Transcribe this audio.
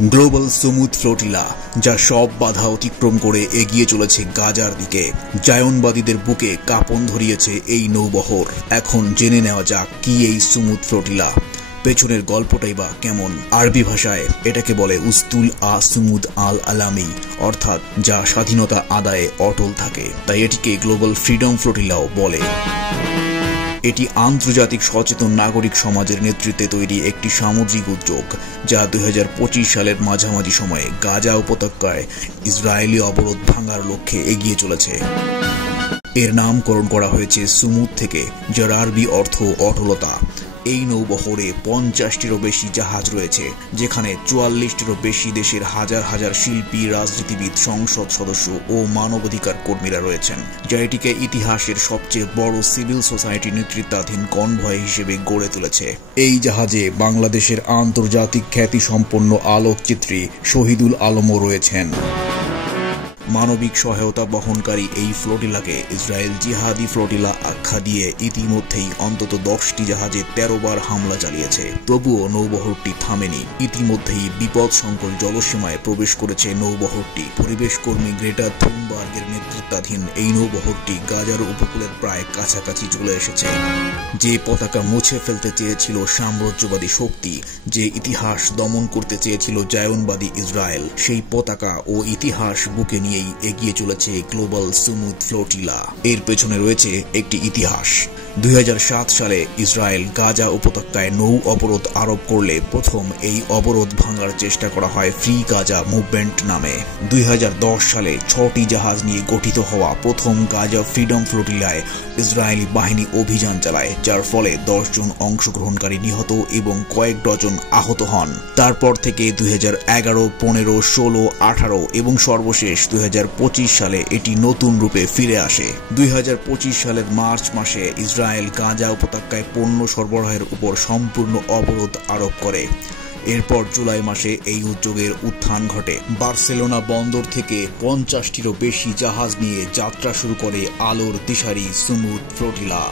Global Sumud flotilla, যা সব বাধা অতিক্রম করে এগিয়ে চলেছে গাজার দিকে। জায়নবাদীদের বুকে কাঁপন ধরিয়েছে এই নৌবহর। এখন জেনে নেওয়া যাক কি এই সুমুদ ফ্লোটিলা, পেছনের গল্পটাই বা কেমন। আরবি ভাষায় এটাকে বলে উস্তুল আ সুমুদ আল আলামি, অর্থাৎ যা স্বাধীনতা আদায়ে অটল থাকে। তাই এটিকে গ্লোবাল ফ্রিডম ফ্লোটিলাও বলে। এটি আন্তর্জাতিক সচেতন নাগরিক সমাজের নেতৃত্বে তৈরি একটি সামুদ্রিক উদ্যোগ, যা 2025 সালের মাঝামাঝি সময়ে গাজা উপত্যকায় ইসরায়েলি অবরোধ ভাঙার লক্ষ্যে এগিয়ে চলেছে। এর নামকরণ করা হয়েছে সুমুদ থেকে, যার আরবি অর্থ অটলতা। এই নৌবহরে 50টিরও বেশি জাহাজ রয়েছে, যেখানে 44টিরও বেশি দেশের হাজার হাজার শিল্পী, রাজনীতিবিদ, সংসদ সদস্য ও মানবাধিকার কর্মীরা রয়েছেন, যা এটিকে ইতিহাসের সবচেয়ে বড় সিভিল সোসাইটি নেতৃত্বাধীন কনভয় হিসেবে গড়ে তুলেছে। এই জাহাজে বাংলাদেশের আন্তর্জাতিক খ্যাতিসম্পন্ন আলোকচিত্রী শহীদুল আলমও রয়েছেন। মানবিক সহায়তা বহনকারী এই ফ্লোটিলাকে ইসরায়েল জিহাদি ফ্লোটিলা আখ্যা দিয়ে ইতিমধ্যেই অন্তত 10টি জাহাজে 13 বার হামলা চালিয়েছে। তবুও নৌবহরটি থামেনি। ইতিমধ্যেই বিপদসংকুল জলসীমায় প্রবেশ করেছে নৌবহরটি। পরিবেশ কর্মী গ্রেটা থুনবার্গের নেতৃত্বাধীন এই নৌবহরটি গাজার উপকূলের প্রায় কাছাকাছি চলে এসেছে। যে পতাকা মুছে ফেলতে চেয়েছিল সাম্রাজ্যবাদী শক্তি, যে ইতিহাস দমন করতে চেয়েছিল জায়নবাদী ইসরায়েল, সেই পতাকা ও ইতিহাস বুকে নিয়ে এগিয়ে চলেছে গ্লোবাল সুমুদ ফ্লোটিলা। এর পেছনে রয়েছে একটি ইতিহাস। 2007 সালে ইসরায়েল গাজা উপত্যকায় নৌ অবরোধ আরোপ করলে প্রথম এই অবরোধ ভাঙার চেষ্টা করা হয় ফ্রি গাজা মুভমেন্ট নামে। 2010 সালে 6টি জাহাজ নিয়ে গঠিত হওয়া প্রথম গাজা ফ্রিডম ফ্লোটিলায় ইসরায়েলি বাহিনী অভিযান চালায়, যার ফলে 10 জন অংশগ্রহণকারী নিহত এবং কয়েক ডজন আহত হন। তারপর থেকে 2011, 15, 16, 18 এবং সর্বশেষ 2025 সালে এটি নতুন রূপে ফিরে আসে। 2025 সালের মার্চ মাসে ইসরায়েল গাজা উপত্যকায় পণ্য সরবরাহের উপর সম্পূর্ণ অবরোধ আরোপ করে। এরপর জুলাই মাসে এই উদ্যোগের উত্থান ঘটে। বার্সেলোনা বন্দর থেকে 50টিরও বেশি জাহাজ নিয়ে যাত্রা শুরু করে আলোর দিশারি সুমুদ ফ্লোটিলা।